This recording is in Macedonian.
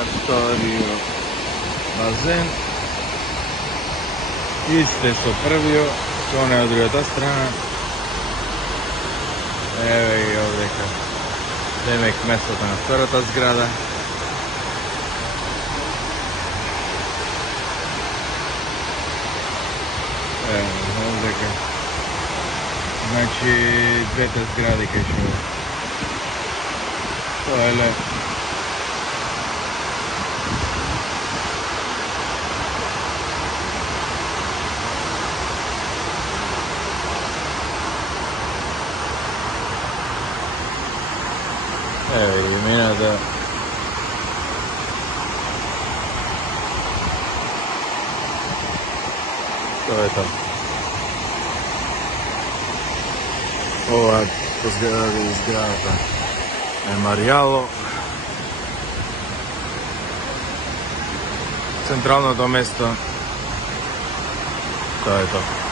Арторио базен. Исте со првиот, со не од другата страна. Еве и овдека. Демек местото на втората зграда. Ево, овдека. Значи, двете згради кај што тоалет. Evo iluminata. To je to. Ova zgrada Memorialo. Централното место. To je to.